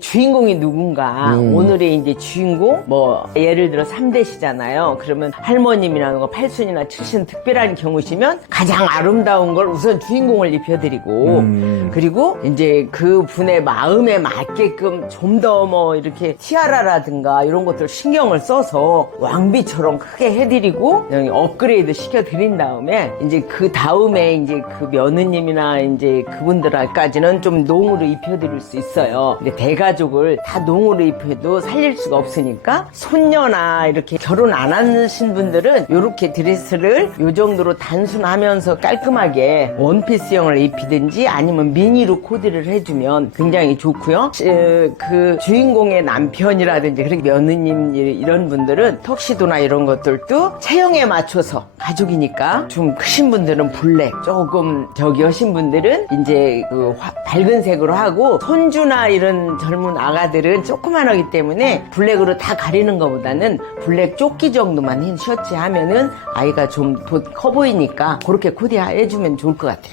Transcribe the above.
주인공이 누군가 음. 오늘의 이제 주인공 뭐 예를 들어 3대시잖아요 그러면 할머님이나 뭐 팔순이나 칠순 특별한 경우시면 가장 아름다운 걸 우선 주인공을 입혀드리고 음. 그리고 이제 그 분의 마음에 맞게끔 좀 더 뭐 이렇게 티아라라든가 이런 것들 신경을 써서 왕비처럼 크게 해드리고 업그레이드 시켜드린 다음에 이제 그 다음에 이제 그 며느님이나 이제 그분들까지는 좀 농으로 입혀드릴 수 있어요. 근데 대가 족을 다 농으로 입혀도 살릴 수가 없으니까 손녀나 이렇게 결혼 안 하신 분들은 이렇게 드레스를 요 정도로 단순하면서 깔끔하게 원피스형을 입히든지 아니면 미니로 코디를 해주면 굉장히 좋고요. 에, 그 주인공의 남편이라든지 그런 며느님 이런 분들은 턱시도나 이런 것들도 체형에 맞춰서 가족이니까 좀 크신 분들은 블랙 조금 저기 하신 분들은 이제 그 화- 밝은 색으로 하고 손주나 이런 젊은 아가들은 조그만하기 때문에 블랙으로 다 가리는 것보다는 블랙 조끼 정도만 흰 셔츠 하면은 아이가 좀 커 보이니까 그렇게 코디 해주면 좋을 것 같아요.